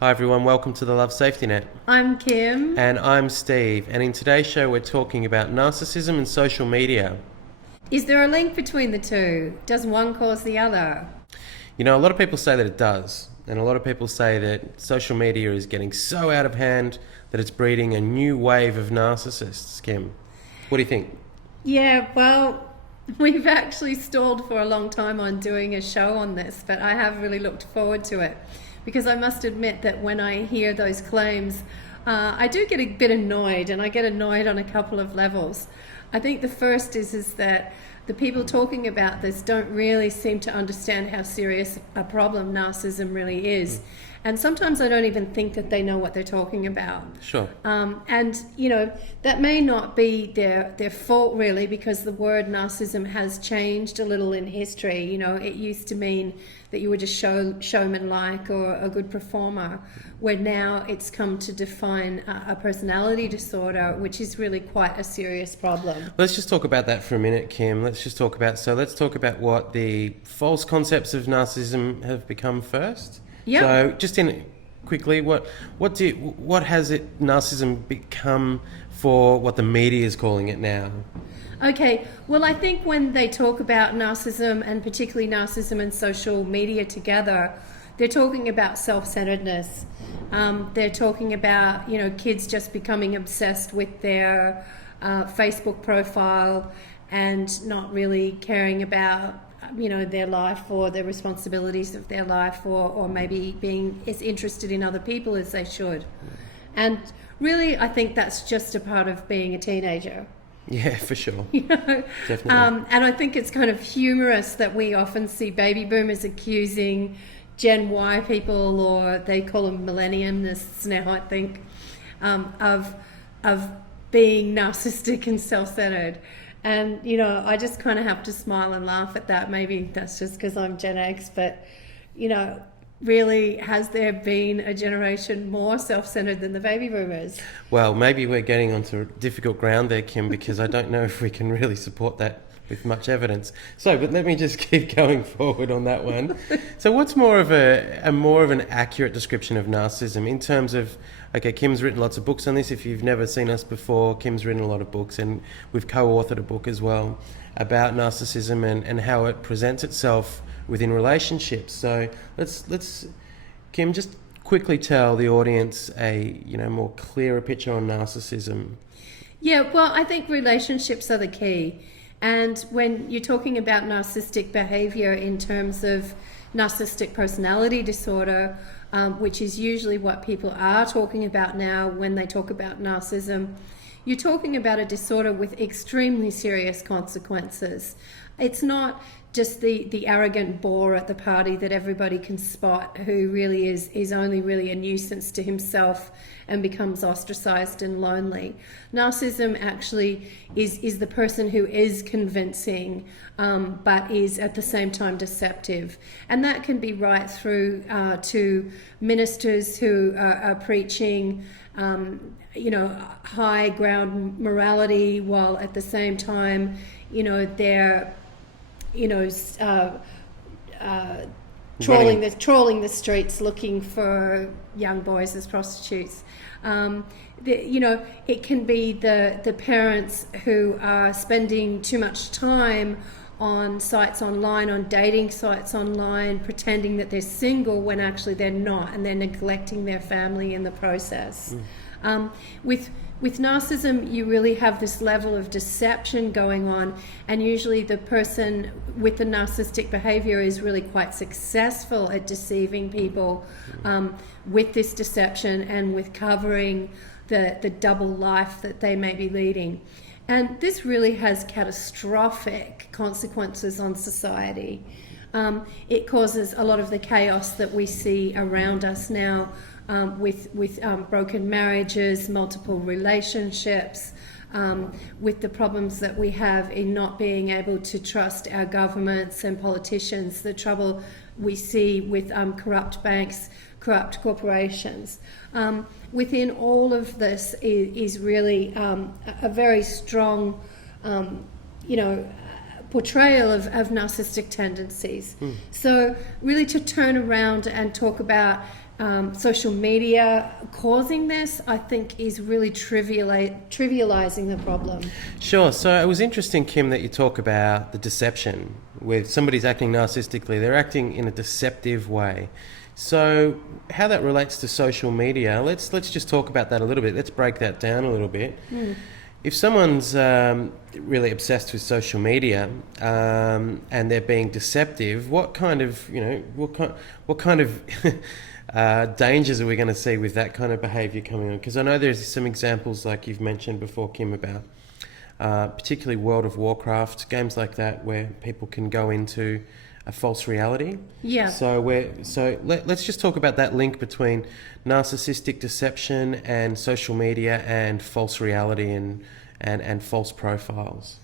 Hi everyone, welcome to the Love Safety Net. I'm Kim. And I'm Steve, and in today's show we're talking about narcissism and social media. Is there a link between the two? Does one cause the other? You know, a lot of people say that it does, and a lot of people say that social media is getting so out of hand that it's breeding a new wave of narcissists. Kim, what do you think? Yeah, well, we've actually stalled for a long time on doing a show on this, but I have really looked forward to it because I must admit that when I hear those claims, I do get a bit annoyed, and I get annoyed on a couple of levels. I think the first is that the people talking about this don't really seem to understand how serious a problem narcissism really is. And sometimes I don't even think that they know what they're talking about. Sure. And, you know, that may not be their fault really, because the word narcissism has changed a little in history. You know, it used to mean that you were just showman-like or a good performer, where now it's come to define a personality disorder, which is really quite a serious problem. Let's just talk about that for a minute, Kim. Let's talk about what the false concepts of narcissism have become first. Yeah. So, just in quickly, what has narcissism become for what the media is calling it now? Okay, well, I think when they talk about narcissism, and particularly narcissism and social media together, they're talking about self-centeredness. They're talking about, you know, kids just becoming obsessed with their Facebook profile and not really caring about, you know, their life or the responsibilities of their life, or maybe being as interested in other people as they should. And really, I think that's just a part of being a teenager. Yeah, for sure. You know? Definitely. And I think it's kind of humorous that we often see baby boomers accusing Gen Y people, or they call them millenniumists now, I think, of being narcissistic and self-centered. And, you know, I just kind of have to smile and laugh at that. Maybe that's just because I'm Gen X, but, you know, really, has there been a generation more self-centered than the baby boomers? Well, maybe we're getting onto difficult ground there, Kim, because I don't know if we can really support that with much evidence. So, but let me just keep going forward on that one. So what's more of an accurate description of narcissism in terms of, okay, Kim's written lots of books on this. If you've never seen us before, Kim's written a lot of books, and we've co-authored a book as well about narcissism and how it presents itself within relationships. So let's Kim, just quickly tell the audience a, you know, more clearer picture on narcissism. Yeah, well, I think relationships are the key. And when you're talking about narcissistic behavior in terms of narcissistic personality disorder, which is usually what people are talking about now when they talk about narcissism, you're talking about a disorder with extremely serious consequences. It's not just the arrogant bore at the party that everybody can spot, who really is only really a nuisance to himself and becomes ostracized and lonely. Narcissism actually is the person who is convincing, but is at the same time deceptive. And that can be right through to ministers who are preaching you know, high ground morality, while at the same time, you know, they're, you know, trawling the streets looking for young boys as prostitutes. You know, it can be the parents who are spending too much time on sites online, on dating sites online, pretending that they're single when actually they're not, and they're neglecting their family in the process. With narcissism, you really have this level of deception going on, and usually the person with the narcissistic behavior is really quite successful at deceiving people with this deception and with covering the double life that they may be leading. And this really has catastrophic consequences on society. It causes a lot of the chaos that we see around us now, with broken marriages, multiple relationships, with the problems that we have in not being able to trust our governments and politicians, the trouble we see with corrupt banks, corrupt corporations. Within all of this is really a very strong, portrayal of narcissistic tendencies. So really to turn around and talk about social media causing this, I think is really trivializing the problem. Sure. So it was interesting, Kim, that you talk about the deception. Where somebody's acting narcissistically, they're acting in a deceptive way. So how that relates to social media, let's just talk about that a little bit. Let's break that down a little bit. If someone's really obsessed with social media and they're being deceptive, what kind of dangers are we going to see with that kind of behaviour coming on? Because I know there's some examples like you've mentioned before, Kim, about particularly World of Warcraft, games like that where people can go into a false reality. Yeah. So let's just talk about that link between narcissistic deception and social media and false reality and false profiles.